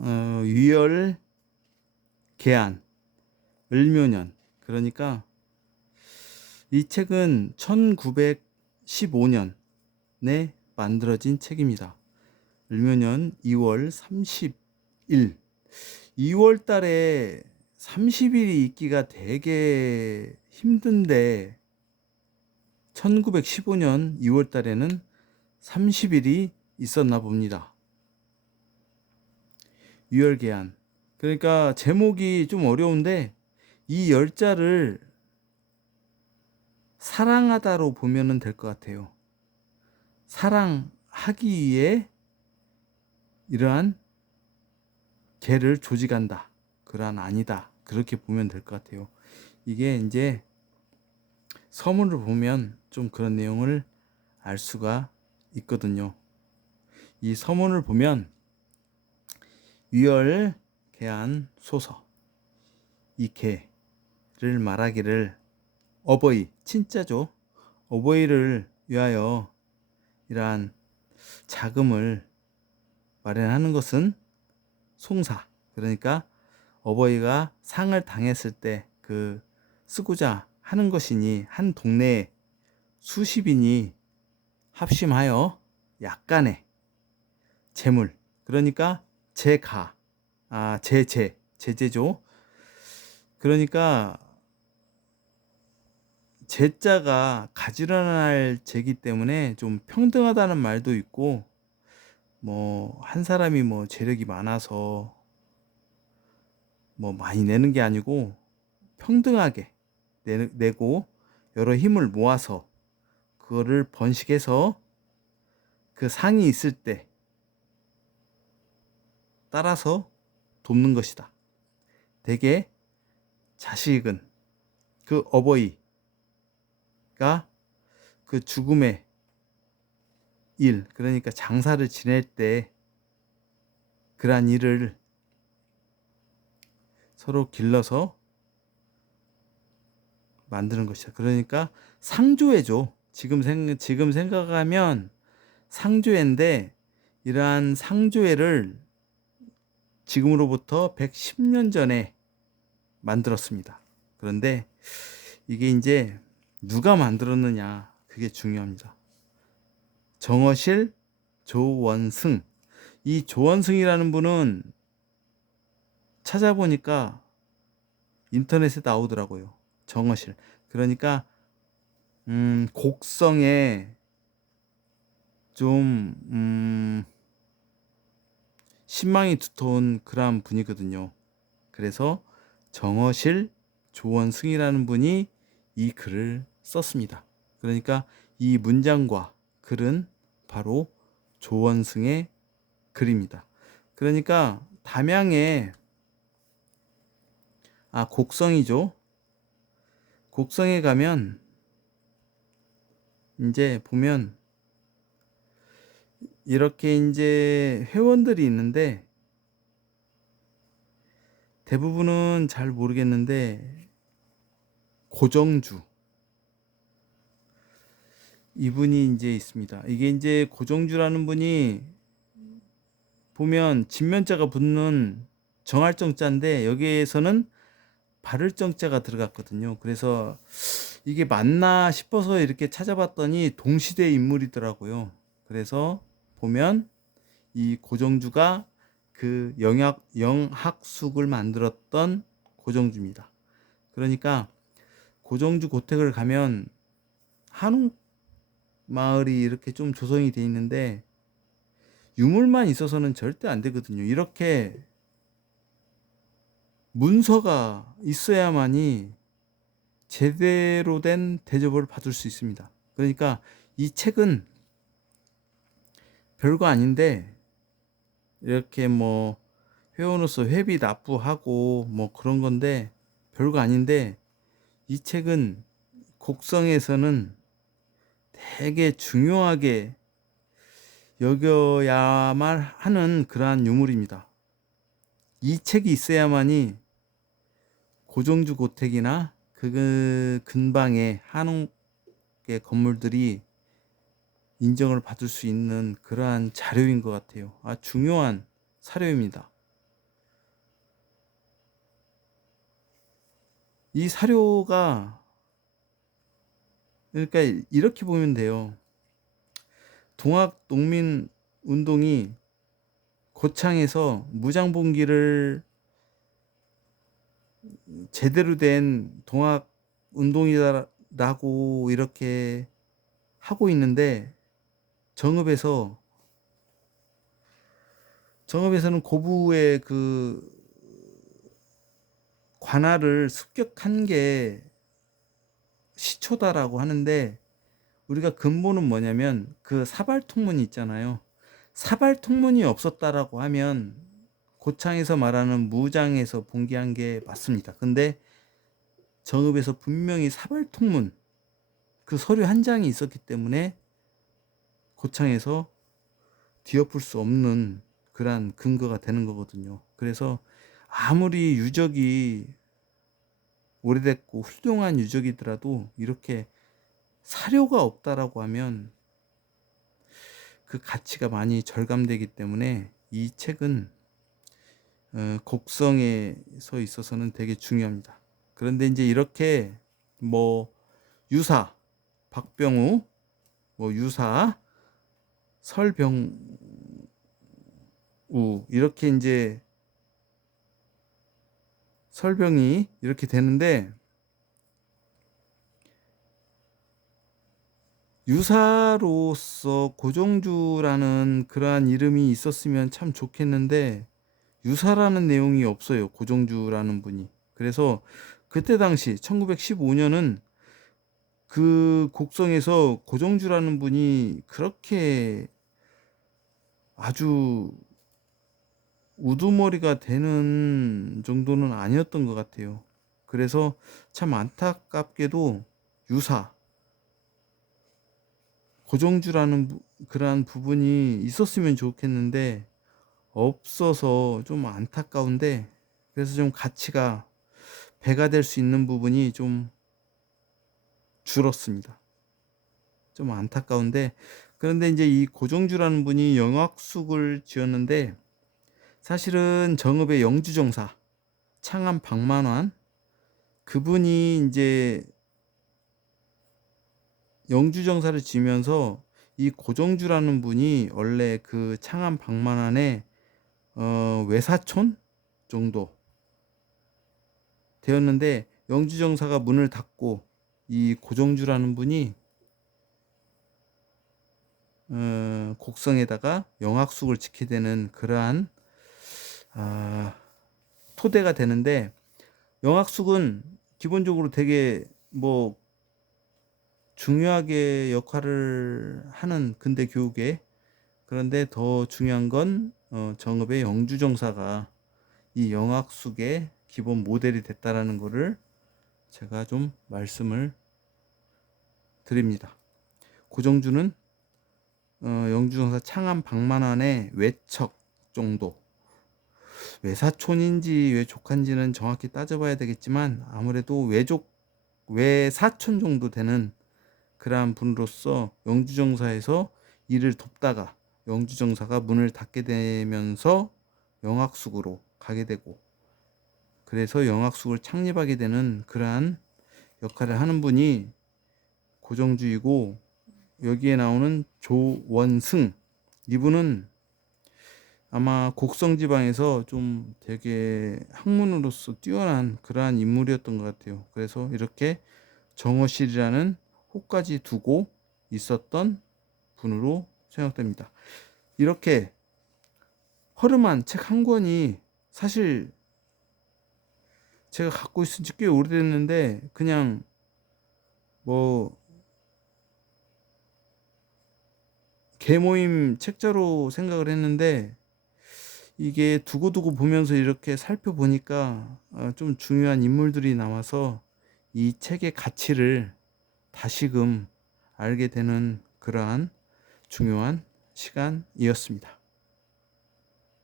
유열, 계안, 을묘년. 그러니까 이 책은 1915년에 만들어진 책입니다. 을묘년 2월 30일. 2월 달에 30일이 있기가 되게 힘든데 1915년 2월 달에는 30일이 있었나 봅니다. 유열계안. 그러니까 제목이 좀 어려운데 이 열자를 사랑하다로 보면 될 것 같아요. 사랑하기 위해 이러한 개를 조직한다. 그러한 아니다. 그렇게 보면 될 것 같아요. 이게 이제 서문을 보면 좀 그런 내용을 알 수가 있거든요. 이 서문을 보면 유열, 계안, 소서. 이 개를 말하기를 어버이, 친자죠. 어버이를 위하여 이러한 자금을 마련하는 것은 송사. 그러니까 어버이가 상을 당했을 때 그 쓰고자 하는 것이니 한 동네에 수십인이 합심하여 약간의 재물, 그러니까 제가, 제재죠. 그러니까 제자가 가지런할 제기 때문에 좀 평등하다는 말도 있고, 뭐 한 사람이 뭐 재력이 많아서 뭐 많이 내는 게 아니고 평등하게 내고 여러 힘을 모아서 그거를 번식해서 그 상이 있을 때 따라서 돕는 것이다. 대개 자식은 그 어버이가 그 죽음의 일, 그러니까 장사를 지낼 때 그러한 일을 서로 길러서 만드는 것이다. 그러니까 상조회죠. 지금 생각하면 상조회인데 이러한 상조회를 지금으로부터 110년 전에 만들었습니다. 그런데 이게 이제 누가 만들었느냐, 그게 중요합니다. 정어실 조원승. 이 조원승이라는 분은 찾아보니까 인터넷에 나오더라고요. 정어실. 그러니까 곡성에 좀 신망이 두터운 그러한 분이거든요. 그래서 정어실 조원승이라는 분이 이 글을 썼습니다. 그러니까 이 문장과 글은 바로 조원승의 글입니다. 그러니까 담양에 곡성이죠. 곡성에 가면 이제 보면 이렇게 이제 회원들이 있는데 대부분은 잘 모르겠는데 고정주 이분이 이제 있습니다. 이게 이제 고정주라는 분이 보면 진면자가 붙는 정할정자인데 여기에서는 발을정자가 들어갔거든요. 그래서 이게 맞나 싶어서 이렇게 찾아봤더니 동시대 인물이더라고요. 그래서 보면 이 고정주가 그 영학숙을 만들었던 고정주입니다. 그러니까 고정주 고택을 가면 한옥 마을이 이렇게 좀 조성이 돼 있는데 유물만 있어서는 절대 안 되거든요. 이렇게 문서가 있어야만이 제대로 된 대접을 받을 수 있습니다. 그러니까 이 책은 별거 아닌데 이렇게 뭐 회원으로서 회비 납부하고 뭐 그런 건데 별거 아닌데 이 책은 곡성에서는 되게 중요하게 여겨야만 하는 그러한 유물입니다. 이 책이 있어야만이 고정주 고택이나 그 근방의 한옥의 건물들이 인정을 받을 수 있는 그러한 자료인 것 같아요. 중요한 사료입니다. 이 사료가, 그러니까 이렇게 보면 돼요. 동학 농민 운동이 고창에서 무장봉기를 제대로 된 동학 운동이다라고 이렇게 하고 있는데, 정읍에서는 고부의 그 관할을 습격한 게 시초다라고 하는데, 우리가 근본은 뭐냐면 그 사발통문이 있잖아요. 사발통문이 없었다라고 하면 고창에서 말하는 무장에서 봉기한 게 맞습니다. 근데 정읍에서 분명히 사발통문, 그 서류 한 장이 있었기 때문에 고창에서 뒤엎을 수 없는 그러한 근거가 되는 거거든요. 그래서 아무리 유적이 오래됐고 훌륭한 유적이더라도 이렇게 사료가 없다라고 하면 그 가치가 많이 절감되기 때문에 이 책은 곡성에서 있어서는 되게 중요합니다. 그런데 이제 이렇게 뭐 유사, 박병우, 뭐 유사, 설병우 이렇게 이제 설병이 이렇게 되는데, 유사로서 고종주라는 그러한 이름이 있었으면 참 좋겠는데 유사라는 내용이 없어요. 고종주라는 분이. 그래서 그때 당시 1915년은 그 곡성에서 고종주라는 분이 그렇게 아주 우두머리가 되는 정도는 아니었던 것 같아요. 그래서 참 안타깝게도 유사, 고종주라는 그러한 부분이 있었으면 좋겠는데 없어서 좀 안타까운데, 그래서 좀 가치가 배가 될 수 있는 부분이 좀 줄었습니다. 좀 안타까운데, 그런데 이제 이 고종주라는 분이 영학숙을 지었는데, 사실은 정읍의 영주정사 창암 박만환, 그분이 이제 영주정사를 지면서 이 고종주라는 분이 원래 그 창암 박만환의 외사촌 정도 되었는데, 영주정사가 문을 닫고 이 고종주라는 분이 곡성에다가 영학숙을 짓게 되는 그러한 토대가 되는데, 영학숙은 기본적으로 되게 뭐 중요하게 역할을 하는 근대 교육에, 그런데 더 중요한 건 정읍의 영주정사가 이 영학숙의 기본 모델이 됐다라는 것을 제가 좀 말씀을 드립니다. 고종주는 영주정사 창암 박만환의 외척 정도, 외사촌인지 외족한지는 정확히 따져봐야 되겠지만 아무래도 외사촌 정도 되는 그러한 분으로서 영주정사에서 일을 돕다가 영주정사가 문을 닫게 되면서 영학숙으로 가게 되고, 그래서 영학숙을 창립하게 되는 그러한 역할을 하는 분이 고종주이고, 여기에 나오는 조원승, 이분은 아마 곡성 지방에서 좀 되게 학문으로서 뛰어난 그러한 인물이었던 것 같아요. 그래서 이렇게 정어실이라는 호까지 두고 있었던 분으로 생각됩니다. 이렇게 허름한 책 한 권이, 사실 제가 갖고 있은 지 꽤 오래됐는데 그냥 뭐 계모임 책자로 생각을 했는데, 이게 두고두고 보면서 이렇게 살펴보니까 좀 중요한 인물들이 나와서 이 책의 가치를 다시금 알게 되는 그러한 중요한 시간이었습니다.